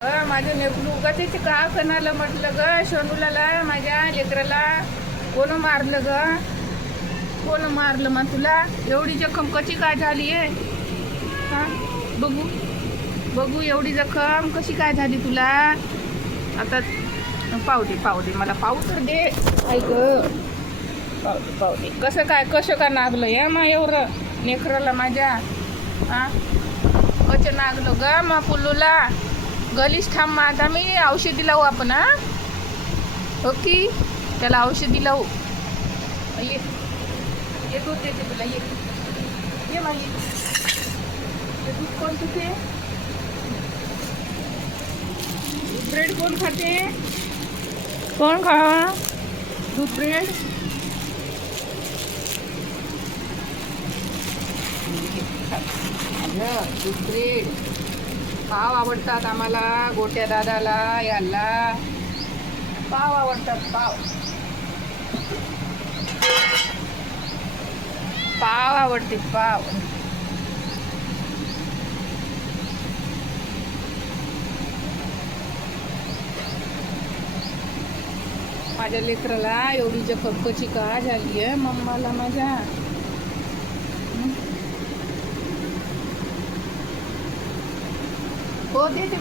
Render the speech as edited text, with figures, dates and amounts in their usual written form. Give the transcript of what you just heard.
माझ्या लेकरू ग त्याचे का कणाला म्हटलं ग शोनूला माझ्या लेकराला कोण मारलं ग कोण मारलं मग तुला एवढी जखम कशी काय झाली आहे हा बघू बघू एवढी जखम कशी काय झाली तुला आता पावडे मला पावडर दे ऐक पावडे कसं काय नागलं या मा एवढं लेकराला माझ्या हा कसं नागलं ग मा पुल्लूला गलीच थांब मग आता मी औषधी लावू आपण हा ओके त्याला औषधी लावू ये दूध देते तुला ये मा ये दूध कोण तुझे ब्रेड कोण खाते कोण खा दूध ब्रेड दूध ब्रेड पाव आवडतात आम्हाला गोट्या दादाला याला पाव आवडतात पाव आवडते पाव माझ्या लेकराला एवढी जखम कशी का झाली आहे मम्माला माझ्या हो देते